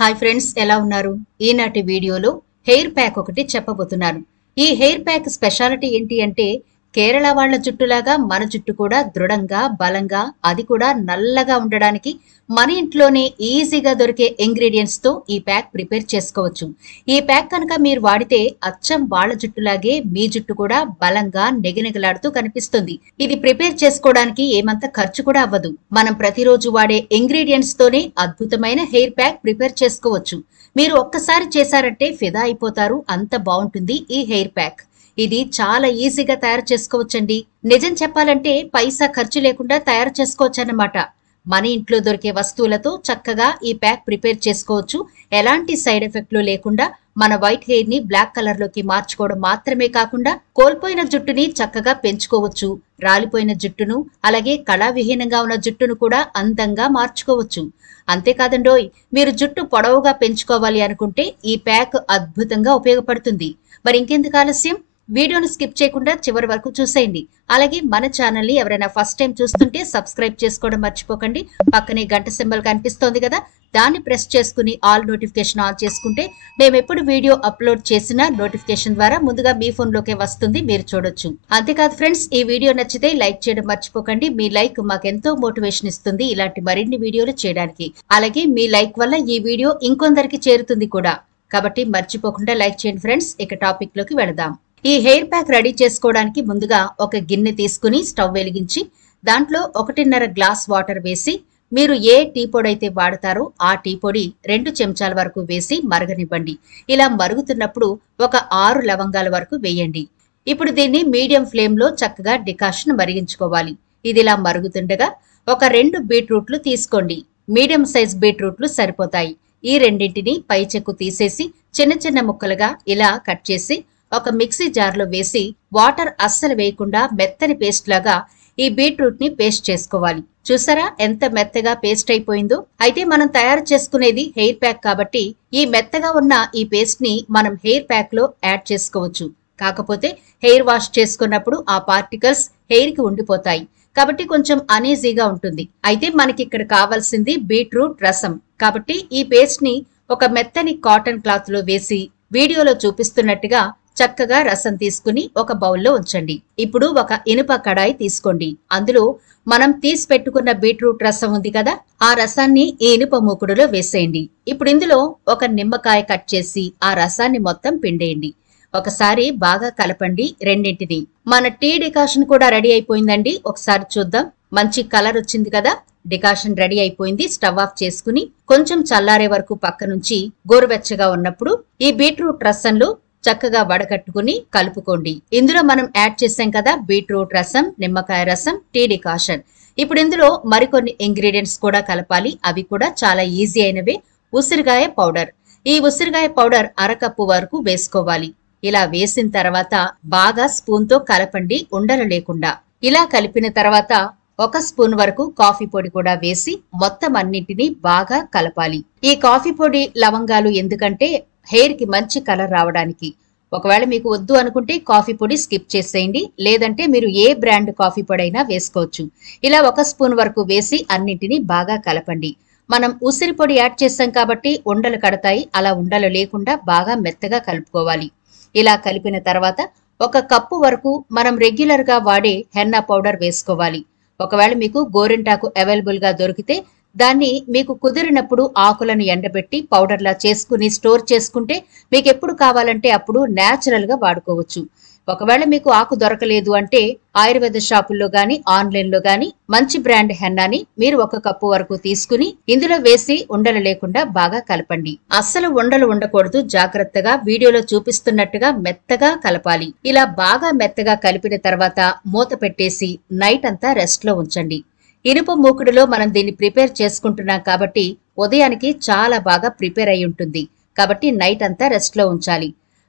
Hi friends, ఎలా ఉన్నారు? ఈనాటి వీడియోలో హెయిర్ ప్యాక్ ఒకటి చెప్పబోతున్నాను. ఈ హెయిర్ ప్యాక్ స్పెషాలిటీ ఏంటి అంటే, కేరళ వాళ్ళ జుట్టులాగా మన జుట్టు కూడా దృఢంగా, బలంగా, అది కూడా నల్లగా ఉండడానికి మన ఇంట్లోనే ఈజీగా దొరికే ఇంగ్రీడియంట్స్ తో ఈ ప్యాక్ ప్రిపేర్ చేసుకోవచ్చు. ఈ ప్యాక్ కనుక మీరు వాడితే అచ్చం వాళ్ళ జుట్టులాగే మీ జుట్టు కూడా బలంగా నెగనెగలాడుతూ కనిపిస్తుంది. ఇది ప్రిపేర్ చేసుకోవడానికి ఏమంత ఖర్చు కూడా అవ్వదు. మనం ప్రతిరోజు వాడే ఇంగ్రీడియంట్స్ తోనే అద్భుతమైన హెయిర్ ప్యాక్ ప్రిపేర్ చేసుకోవచ్చు. మీరు ఒక్కసారి చేశారంటే ఫిదా అయిపోతారు, అంత బాగుంటుంది ఈ హెయిర్ ప్యాక్. ఇది చాలా ఈజీగా తయారు చేసుకోవచ్చండి. నిజం చెప్పాలంటే పైసా ఖర్చు లేకుండా తయారు చేసుకోవచ్చు అన్నమాట. మన ఇంట్లో దొరికే వస్తువులతో చక్కగా ఈ ప్యాక్ ప్రిపేర్ చేసుకోవచ్చు. ఎలాంటి సైడ్ ఎఫెక్ట్లు లేకుండా మన వైట్ హెయిర్ ని బ్లాక్ కలర్ లోకి మార్చుకోవడం మాత్రమే కాకుండా కోల్పోయిన జుట్టుని చక్కగా పెంచుకోవచ్చు. రాలిపోయిన జుట్టును, అలాగే కళావిహీనంగా ఉన్న జుట్టును కూడా అందంగా మార్చుకోవచ్చు. అంతేకాదండోయ్, మీరు జుట్టు పొడవుగా పెంచుకోవాలి అనుకుంటే ఈ ప్యాక్ అద్భుతంగా ఉపయోగపడుతుంది. మరి ఇంకెందుకు ఆలస్యం, వీడియోను స్కిప్ చేయకుండా చివరి వరకు చూసేయండి. అలాగే మన ఛానల్ ని ఎవరైనా ఫస్ట్ టైం చూస్తుంటే సబ్స్క్రైబ్ చేసుకోవడం మర్చిపోకండి. పక్కనే గంట సింబల్ కనిపిస్తోంది కదా, దాన్ని ప్రెస్ చేసుకుని ఆల్ నోటిఫికేషన్ ఆన్ చేసుకుంటే మేము ఎప్పుడు వీడియో అప్లోడ్ చేసినా నోటిఫికేషన్ ద్వారా ముందుగా మీ ఫోన్ లోకే వస్తుంది, మీరు చూడొచ్చు. అంతేకాదు ఫ్రెండ్స్, ఈ వీడియో నచ్చితే లైక్ చేయడం మర్చిపోకండి. మీ లైక్ మాకెంతో మోటివేషన్ ఇస్తుంది ఇలాంటి మరిన్ని వీడియోలు చేయడానికి. అలాగే మీ లైక్ వల్ల ఈ వీడియో ఇంకొందరికి చేరుతుంది కూడా. కాబట్టి మర్చిపోకుండా లైక్ చేయండి ఫ్రెండ్స్. ఇక టాపిక్ లోకి వెళదాం. ఈ హెయిర్ ప్యాక్ రెడీ చేసుకోవడానికి ముందుగా ఒక గిన్నె తీసుకుని స్టవ్ వెలిగించి దాంట్లో 1.5 గ్లాస్ వాటర్ వేసి, మీరు ఏ టీ పొడి అయితే వాడతారో ఆ టీ పొడి 2 చెంచాల వరకు వేసి మరగనివ్వండి. ఇలా మరుగుతున్నప్పుడు ఒక 6 లవంగాల వరకు వేయండి. ఇప్పుడు దీన్ని మీడియం ఫ్లేమ్ లో చక్కగా డికాషన్ మరిగించుకోవాలి. ఇది ఇలా మరుగుతుండగా ఒక 2 బీట్రూట్లు తీసుకోండి. మీడియం సైజ్ బీట్రూట్లు సరిపోతాయి. ఈ రెండింటిని పై చెక్కు తీసేసి చిన్న చిన్న ముక్కలుగా ఇలా కట్ చేసి ఒక మిక్సీ జార్లో వేసి వాటర్ అస్సలు వేయకుండా మెత్తని పేస్ట్ లాగా ఈ బీట్రూట్ ని పేస్ట్ చేసుకోవాలి. చూసారా ఎంత మెత్తగా పేస్ట్ అయిపోయిందో? అయితే మనం తయారు చేసుకునేది హెయిర్ ప్యాక్ కాబట్టి ఈ మెత్తగా ఉన్న ఈ పేస్ట్ ని మనం హెయిర్ ప్యాక్ లో యాడ్ చేసుకోవచ్చు. కాకపోతే హెయిర్ వాష్ చేసుకున్నప్పుడు ఆ పార్టికల్స్ హెయిర్ కి ఉండిపోతాయి కాబట్టి కొంచెం అనీజీగా ఉంటుంది. అయితే మనకి ఇక్కడ కావాల్సింది బీట్రూట్ రసం కాబట్టి ఈ పేస్ట్ ని ఒక మెత్తని కాటన్ క్లాత్ లో వేసి వీడియోలో చూపిస్తున్నట్టుగా చక్కగా రసం తీసుకుని ఒక బౌల్లో ఉంచండి. ఇప్పుడు ఒక ఇనుప కడాయి తీసుకోండి. అందులో మనం తీసి పెట్టుకున్న బీట్రూట్ రసం ఉంది కదా, ఆ రసాన్ని ఈ ఇనుప మూకుడులో వేసేయండి. ఇప్పుడు ఇందులో ఒక నిమ్మకాయ కట్ చేసి ఆ రసాన్ని మొత్తం పిండేయండి. ఒకసారి బాగా కలపండి రెండింటిని. మన టీ డికాషన్ కూడా రెడీ అయిపోయిందండి. ఒకసారి చూద్దాం. మంచి కలర్ వచ్చింది కదా. డికాషన్ రెడీ అయిపోయింది. స్టవ్ ఆఫ్ చేసుకుని కొంచెం చల్లారే వరకు పక్క నుంచి గోరువెచ్చగా ఉన్నప్పుడు ఈ బీట్రూట్ రసంలో చక్కగా వడకట్టుకుని కలుపుకోండి. ఇందులో మనం యాడ్ చేసాం కదా బీట్రూట్ రసం, నిమ్మకాయ రసం, టీ డికాషన్. ఇప్పుడు ఇందులో మరికొన్ని ఇంగ్రీడియంట్స్ కూడా కలపాలి. అవి కూడా చాలా ఈజీ అయినవే. ఉసిరికాయ పౌడర్. ఈ ఉసిరికాయ పౌడర్ 1/2 కప్పు వరకు వేసుకోవాలి. ఇలా వేసిన తర్వాత బాగా స్పూన్ తో కలపండి, ఉండలు లేకుండా. ఇలా కలిపిన తర్వాత 1 స్పూన్ వరకు కాఫీ పొడి కూడా వేసి మొత్తం అన్నింటినీ బాగా కలపాలి. ఈ కాఫీ పొడి, లవంగాలు ఎందుకంటే హెయిర్ కి మంచి కలర్ రావడానికి. ఒకవేళ మీకు వద్దు అనుకుంటే కాఫీ పొడి స్కిప్ చేసేయండి, లేదంటే మీరు ఏ బ్రాండ్ కాఫీ పొడి అయినా వేసుకోవచ్చు. ఇలా 1 స్పూన్ వరకు వేసి అన్నింటినీ బాగా కలపండి. మనం ఉసిరి పొడి యాడ్ చేస్తాం కాబట్టి ఉండలు కడతాయి, అలా ఉండలు లేకుండా బాగా మెత్తగా కలుపుకోవాలి. ఇలా కలిపిన తర్వాత 1 కప్పు వరకు మనం రెగ్యులర్ గా వాడే హెన్నా పౌడర్ వేసుకోవాలి. ఒకవేళ మీకు గోరింటాకు అవైలబుల్ గా దొరికితే దాన్ని మీకు కుదిరినప్పుడు ఆకులను ఎండబెట్టి పౌడర్లా చేసుకుని స్టోర్ చేసుకుంటే మీకు ఎప్పుడు కావాలంటే అప్పుడు న్యాచురల్ గా వాడుకోవచ్చు. ఒకవేళ మీకు ఆకు దొరకలేదు అంటే ఆయుర్వేద షాపుల్లో గాని ఆన్లైన్ లో గాని మంచి బ్రాండ్ హెన్నాని మీరు 1 కప్పు వరకు తీసుకుని ఇందులో వేసి ఉండలు లేకుండా బాగా కలపండి. అస్సలు ఉండలు ఉండకూడదు. జాగ్రత్తగా వీడియోలో చూపిస్తున్నట్టుగా మెత్తగా కలపాలి. ఇలా బాగా మెత్తగా కలిపిన తర్వాత మూత పెట్టేసి నైట్ అంతా రెస్ట్ లో ఉంచండి. ఇనుప మూకుడులో మనం దీన్ని ప్రిపేర్ చేసుకుంటున్నాం కాబట్టి ఉదయానికి చాలా బాగా ప్రిపేర్ అయి ఉంటుంది. కాబట్టి నైట్ అంతా రెస్ట్ లో ఉంచాలి.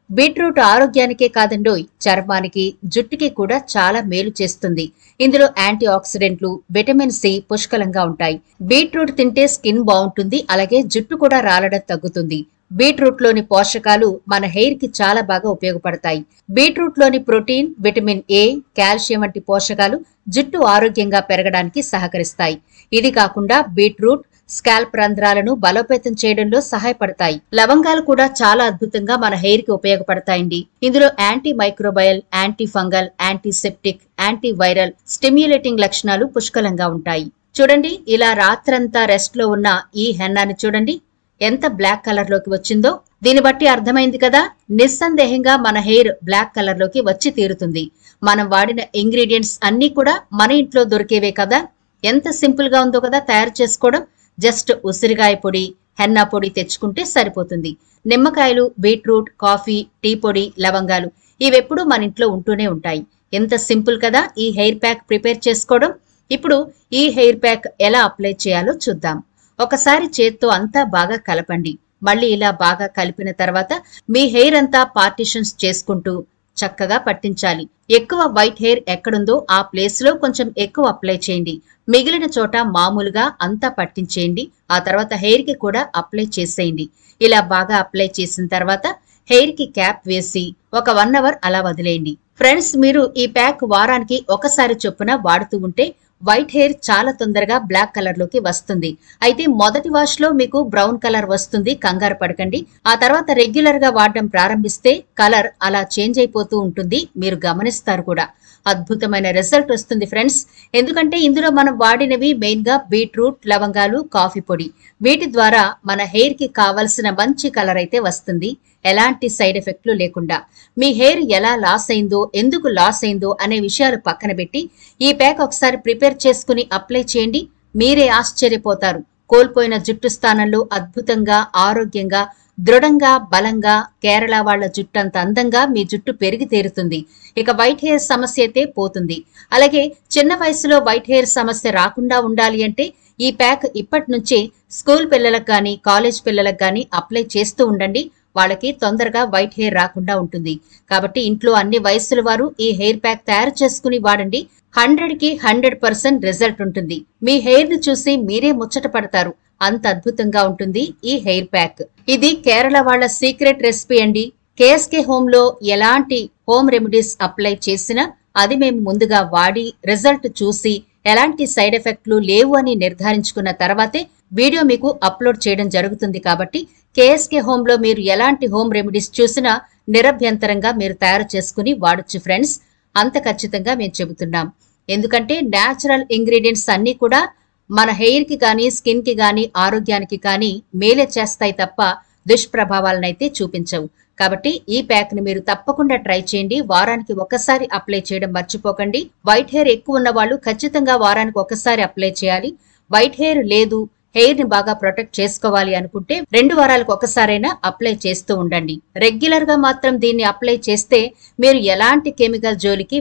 బీట్రూట్ ఆరోగ్యానికే కాదండోయ్, చర్మానికి, జుట్టుకి కూడా చాలా మేలు చేస్తుంది. ఇందులో యాంటీ ఆక్సిడెంట్లు, విటమిన్ సి పుష్కలంగా ఉంటాయి. బీట్రూట్ తింటే స్కిన్ బాగుంటుంది, అలాగే జుట్టు కూడా రాలడం తగ్గుతుంది. బీట్రూట్ లోని పోషకాలు మన హెయిర్ కి చాలా బాగా ఉపయోగపడతాయి. బీట్రూట్ లోని ప్రోటీన్, విటమిన్ ఏ, కాల్షియం వంటి పోషకాలు జుట్టు ఆరోగ్యంగా పెరగడానికి సహకరిస్తాయి. ఇది కాకుండా బీట్రూట్ స్కాల్ప్ రంధ్రాలను బలోపేతం చేయడంలో సహాయపడతాయి. లవంగాలు కూడా చాలా అద్భుతంగా మన హెయిర్ కి ఉపయోగపడతాయండి. ఇందులో anti microbial, anti fungal, antiseptic, anti viral, stimulating లక్షణాలు పుష్కలంగా ఉంటాయి. చూడండి, ఇలా రాత్రంతా రెస్ట్ లో ఉన్న ఈ హెన్నాని చూడండి ఎంత బ్లాక్ కలర్ లోకి వచ్చిందో. దీన్ని బట్టి అర్థమైంది కదా, నిస్సందేహంగా మన హెయిర్ బ్లాక్ కలర్ లోకి వచ్చి తీరుతుంది. మనం వాడిన ఇంగ్రీడియంట్స్ అన్ని కూడా మన ఇంట్లో దొరికేవే కదా. ఎంత సింపుల్ గా ఉందో కదా తయారు చేసుకోవడం. జస్ట్ ఉసిరికాయ పొడి, హెన్నా పొడి తెచ్చుకుంటే సరిపోతుంది. నిమ్మకాయలు, బీట్రూట్, కాఫీ, టీ పొడి, లవంగాలు ఇవెప్పుడు మన ఇంట్లో ఉంటూనే ఉంటాయి. ఎంత సింపుల్ కదా ఈ హెయిర్ ప్యాక్ ప్రిపేర్ చేసుకోవడం. ఇప్పుడు ఈ హెయిర్ ప్యాక్ ఎలా అప్లై చేయాలో చూద్దాం. ఒకసారి చేత్తో అంతా బాగా కలపండి. మళ్ళీ ఇలా బాగా కలిపిన తర్వాత మీ హెయిర్ అంతా పార్టిషన్స్ చేసుకుంటూ చక్కగా పట్టించాలి. ఎక్కువ వైట్ హెయిర్ ఎక్కడుందో ఆ ప్లేస్ లో కొంచెం ఎక్కువ అప్లై చేయండి. మిగిలిన చోట మామూలుగా అంతా పట్టించేయండి. ఆ తర్వాత హెయిర్ కి కూడా అప్లై చేసేయండి. ఇలా బాగా అప్లై చేసిన తర్వాత హెయిర్ కి క్యాప్ వేసి ఒక 1 అవర్ అలా వదిలేయండి. ఫ్రెండ్స్, మీరు ఈ ప్యాక్ వారానికి ఒకసారి చొప్పున వాడుతూ ఉంటే వైట్ హెయిర్ చాలా తొందరగా బ్లాక్ కలర్ లోకి వస్తుంది. అయితే మొదటి వాష్ లో మీకు బ్రౌన్ కలర్ వస్తుంది, కంగారు పడకండి. ఆ తర్వాత రెగ్యులర్ గా వాడడం ప్రారంభిస్తే కలర్ అలా చేంజ్ అయిపోతూ ఉంటుంది, మీరు గమనిస్తారు కూడా. అద్భుతమైన రిజల్ట్ వస్తుంది ఫ్రెండ్స్. ఎందుకంటే ఇందులో మనం వాడినవి మెయిన్ గా బీట్రూట్, లవంగాలు, కాఫీ పొడి. వీటి ద్వారా మన హెయిర్ కి కావలసిన మంచి కలర్ అయితే వస్తుంది, ఎలాంటి సైడ్ ఎఫెక్ట్లు లేకుండా. మీ హెయిర్ ఎలా లాస్ అయిందో, ఎందుకు లాస్ అయిందో అనే విషయాలు పక్కన పెట్టి ఈ ప్యాక్ ఒకసారి ప్రిపేర్ చేసుకుని అప్లై చేయండి. మీరే ఆశ్చర్యపోతారు. కోల్పోయిన జుట్టు స్థానంలో అద్భుతంగా, ఆరోగ్యంగా, దృఢంగా, బలంగా, కేరళ వాళ్ల జుట్టు అంత అందంగా మీ జుట్టు పెరిగి తీరుతుంది. ఇక వైట్ హెయిర్ సమస్య అయితే పోతుంది. అలాగే చిన్న వయసులో వైట్ హెయిర్ సమస్య రాకుండా ఉండాలి అంటే ఈ ప్యాక్ ఇప్పటి నుంచే స్కూల్ పిల్లలకు గాని, కాలేజ్ పిల్లలకు గాని అప్లై చేస్తూ ఉండండి. వాళ్ళకి తొందరగా వైట్ హెయిర్ రాకుండా ఉంటుంది. కాబట్టి ఇంట్లో అన్ని వయస్సుల వారు ఈ హెయిర్ ప్యాక్ తయారు చేసుకుని వాడండి. 100కి 100% రిజల్ట్ ఉంటుంది. మీ హెయిర్ ని చూసి మీరే ముచ్చట పడతారు, అంత అద్భుతంగా ఉంటుంది ఈ హెయిర్ ప్యాక్. ఇది కేరళ వాళ్ళ సీక్రెట్ రెసిపీ అండి. కేఎస్కే హోమ్ లో ఎలాంటి హోమ్ రెమెడీస్ అప్లై చేసినా అది మేము ముందుగా వాడి రిజల్ట్ చూసి ఎలాంటి సైడ్ ఎఫెక్ట్లు లేవు అని నిర్ధారించుకున్న తర్వాతే వీడియో మీకు అప్లోడ్ చేయడం జరుగుతుంది. కాబట్టి కేఎస్కే హోమ్ లో మీరు ఎలాంటి హోమ్ రెమెడీస్ చూసినా నిరభ్యంతరంగా మీరు తయారు చేసుకుని వాడొచ్చు ఫ్రెండ్స్. అంత ఖచ్చితంగా మేము చెబుతున్నాం. ఎందుకంటే న్యాచురల్ ఇంగ్రీడియంట్స్ అన్ని కూడా మన హెయిర్ కి కానీ, స్కిన్ కి కానీ, ఆరోగ్యానికి కానీ మేలే చేస్తాయి తప్ప దుష్ప్రభావాలనైతే చూపించవు. కాబట్టి ఈ ప్యాక్ ని మీరు తప్పకుండా ట్రై చేయండి. వారానికి ఒకసారి అప్లై చేయడం మర్చిపోకండి. వైట్ హెయిర్ ఎక్కువ ఉన్న వాళ్ళు ఖచ్చితంగా వారానికి ఒకసారి అప్లై చేయాలి. వైట్ హెయిర్ లేదు, హెయిర్ ని బాగా ప్రొటెక్ట్ చేసుకోవాలి అనుకుంటే 2 వారాలకు ఒకసారైనా అప్లై చేస్తూ ఉండండి. రెగ్యులర్ గా మాత్రం దీన్ని అప్లై చేస్తే మీరు ఎలాంటి కెమికల్ జోలికి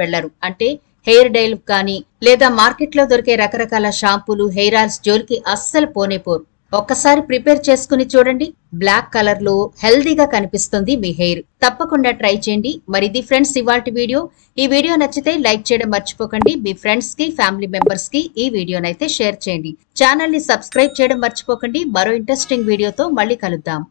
వెళ్లరు. అంటే హెయిర్ డైల్ కానీ లేదా మార్కెట్ లో దొరికే రకరకాల షాంపూలు, హెయిర్ ఆయిల్స్ జోలికి అస్సలు పోరు. ఒక్కసారి ప్రిపేర్ చేసుకుని చూడండి, బ్లాక్ కలర్ లో హెల్దీగా కనిపిస్తుంది మీ హెయిర్. తప్పకుండా ట్రై చేయండి. మరి ఇది ఫ్రెండ్స్ ఇవాల్టి వీడియో. ఈ వీడియో నచ్చితే లైక్ చేయడం మర్చిపోకండి. మీ ఫ్రెండ్స్ కి, ఫ్యామిలీ మెంబర్స్ కి ఈ వీడియోనైతే షేర్ చేయండి. ఛానల్ ని సబ్స్క్రైబ్ చేయడం మర్చిపోకండి. మరో ఇంట్రెస్టింగ్ వీడియోతో మళ్ళీ కలుద్దాం.